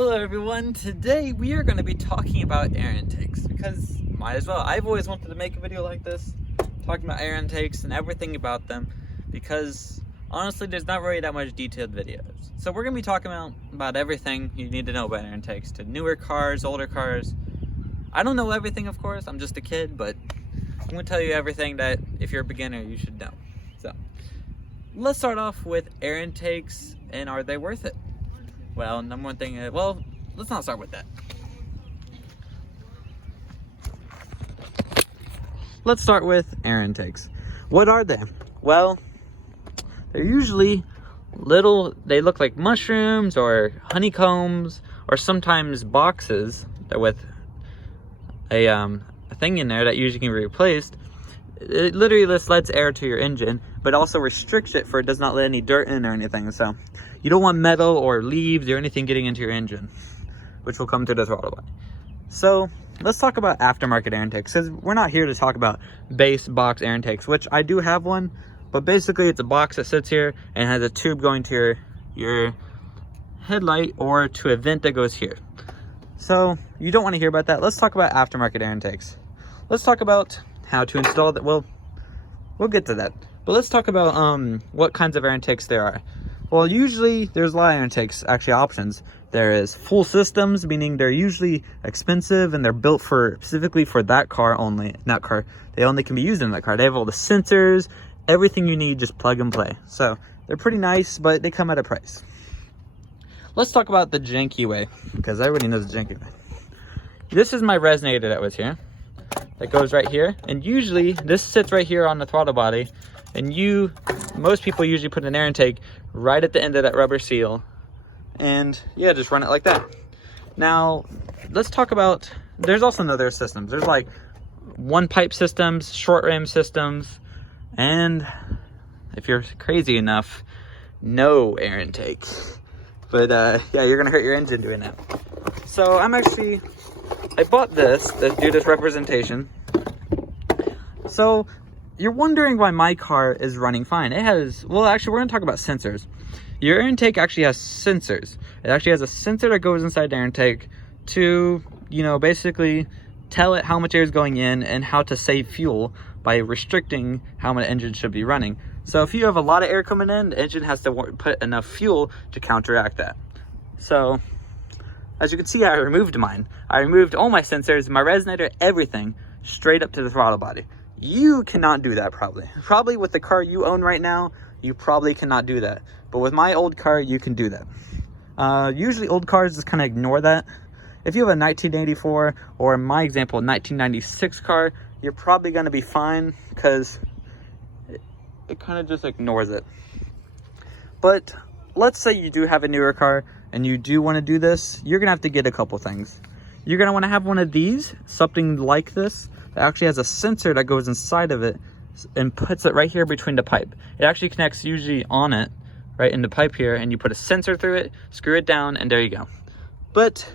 Hello everyone, today we are going to be talking about air intakes because might as well. I've always wanted to make a video like this, talking about air intakes and everything about them because honestly there's not really that much detailed videos. So we're going to be talking about everything you need to know about air intakes, to newer cars, older cars. I don't know everything, of course, I'm just a kid, but I'm going to tell you everything that if you're a beginner you should know. So let's start off with air intakes and are they worth it? Well, number one thing, let's not start with that. Let's start with air intakes. What are they? Well, they're usually little, they look like mushrooms or honeycombs or sometimes boxes with a thing in there that usually can be replaced. It literally just lets air to your engine, but also restricts it for it does not let any dirt in or anything. So you don't want metal or leaves or anything getting into your engine, which will come to the throttle body. So let's talk about aftermarket air intakes, because we're not here to talk about base box air intakes, which I do have one, but basically it's a box that sits here and has a tube going to your headlight or to a vent that goes here. So you don't want to hear about that. Let's talk about aftermarket air intakes. Let's talk about how to install that. Well, we'll get to that, but let's talk about what kinds of air intakes there are. Well, usually there's a lot of air intakes, actually options. There is full systems, meaning they're usually expensive and they're built specifically for that car only. That car, they only can be used in that car. They have all the sensors, everything you need, just plug and play. So they're pretty nice, but they come at a price. Let's talk about the janky way, because everybody knows the janky way. This is my Resonator that was here. That goes right here, and usually this sits right here on the throttle body, and most people usually put an air intake right at the end of that rubber seal, and yeah, just run it like that. Now let's talk about, there's also other systems. There's like one pipe systems, short ram systems, and if you're crazy enough, no air intake. But yeah, you're gonna hurt your engine doing that. So I bought this to do this representation. So you're wondering why my car is running fine. It has, well, actually, we're gonna talk about sensors. Your air intake actually has sensors. It actually has a sensor that goes inside the air intake to, basically tell it how much air is going in and how to save fuel by restricting how much engine should be running. So if you have a lot of air coming in, the engine has to put enough fuel to counteract that. So as you can see, I removed mine. I removed all my sensors, my Resonator, everything, straight up to the throttle body. You cannot do that probably. Probably with the car you own right now, you probably cannot do that. But with my old car, you can do that. Usually old cars just kind of ignore that. If you have a 1984, or in my example, a 1996 car, you're probably gonna be fine because it kind of just ignores it. But let's say you do have a newer car and you do want to do this, you're gonna have to get a couple things. You're gonna want to have one of these, something like this, that actually has a sensor that goes inside of it and puts it right here between the pipe. It actually connects usually on it, right in the pipe here, and you put a sensor through it, screw it down, and there you go. But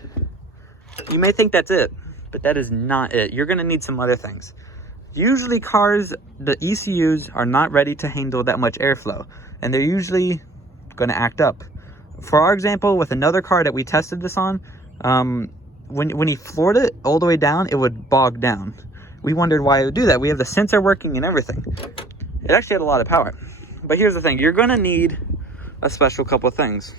you may think that's it, but that is not it. You're gonna need some other things. Usually cars, the ECUs are not ready to handle that much airflow, and they're usually gonna act up. For our example, with another car that we tested this on, when he floored it all the way down, it would bog down. We wondered why it would do that. We have the sensor working and everything. It actually had a lot of power. But here's the thing, you're gonna need a special couple things.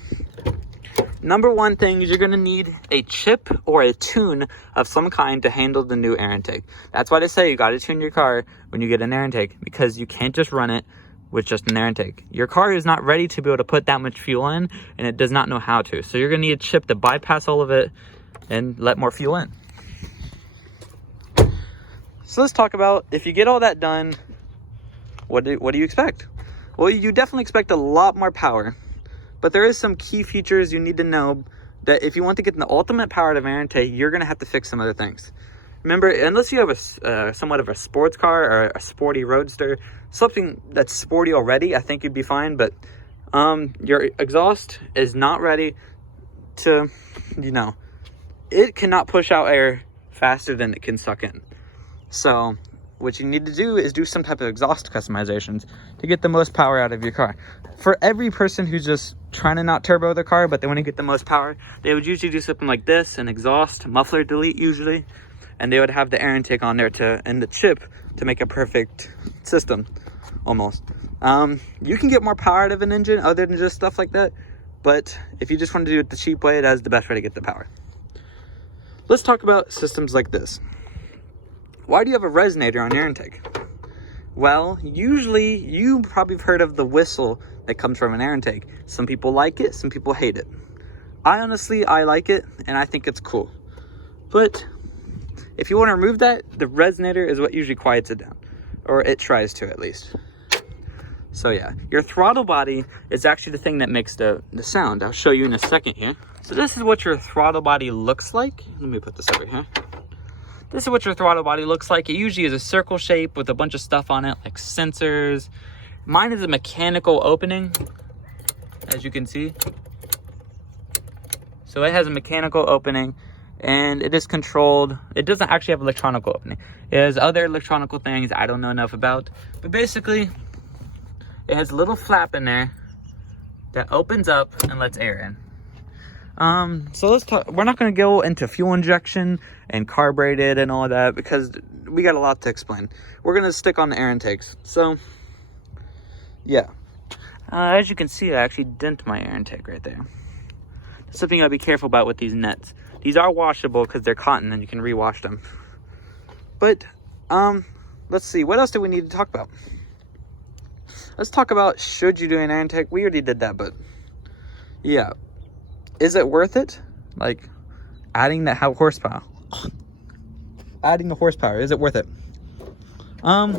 Number one thing is you're gonna need a chip or a tune of some kind to handle the new air intake. That's why they say you gotta tune your car when you get an air intake, because you can't just run it with just an air intake. Your car is not ready to be able to put that much fuel in, and it does not know how to. So you're gonna need a chip to bypass all of it and let more fuel in. So let's talk about, if you get all that done, what do you expect? Well, you definitely expect a lot more power, but there is some key features you need to know that if you want to get the ultimate power out of air intake, you're gonna have to fix some other things. Remember, unless you have a somewhat of a sports car or a sporty roadster, something that's sporty already, I think you'd be fine, but your exhaust is not ready to, it cannot push out air faster than it can suck in. So what you need to do is do some type of exhaust customizations to get the most power out of your car. For every person who's just trying to not turbo the car, but they want to get the most power, they would usually do something like this, an exhaust, muffler delete usually, and they would have the air intake on there and the chip to make a perfect system, almost. You can get more power out of an engine other than just stuff like that, but if you just want to do it the cheap way, that is the best way to get the power. Let's talk about systems like this. Why do you have a resonator on your intake? Well, usually you probably have heard of the whistle that comes from an air intake. Some people like it, some people hate it. I like it, and I think it's cool. But if you want to remove that, the resonator is what usually quiets it down, or it tries to at least. So yeah, your throttle body is actually the thing that makes the sound. I'll show you in a second here. So this is what your throttle body looks like. Let me put this over here. This is what your throttle body looks like. It usually is a circle shape with a bunch of stuff on it, like sensors. Mine is a mechanical opening, as you can see. So it has a mechanical opening, and it is controlled. It doesn't actually have electronic opening. It has other electronic things I don't know enough about. But basically, it has a little flap in there that opens up and lets air in. So let's talk. We're not going to go into fuel injection and carbureted and all that because we got a lot to explain. We're going to stick on the air intakes. So, yeah. As you can see, I actually dent my air intake right there. That's something you got to be careful about with these nets. These are washable because they're cotton and you can rewash them. But, let's see. What else do we need to talk about? Let's talk about, should you do an air intake? We already did that, but yeah. Is it worth it? Like, adding that horsepower. Adding the horsepower, is it worth it? I'm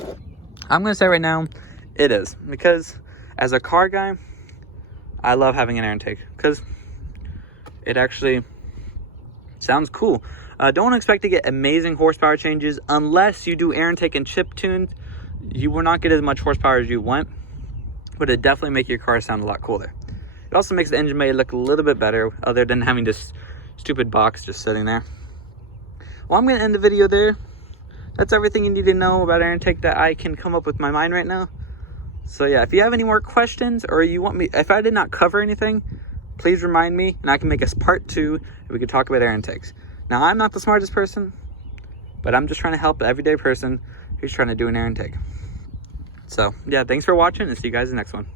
going to say right now, it is. Because as a car guy, I love having an air intake. Because it actually sounds cool. Don't expect to get amazing horsepower changes unless you do air intake and chip tunes. You will not get as much horsepower as you want. But it definitely make your car sound a lot cooler. It also makes the engine bay look a little bit better, other than having this stupid box just sitting there. Well, I'm going to end the video there. That's everything you need to know about air intake that I can come up with my mind right now. So yeah, if you have any more questions, or you want me, if I did not cover anything, please remind me, and I can make a part 2, and we can talk about air intakes. Now, I'm not the smartest person, but I'm just trying to help the everyday person who's trying to do an air intake. So yeah, thanks for watching, and see you guys in the next one.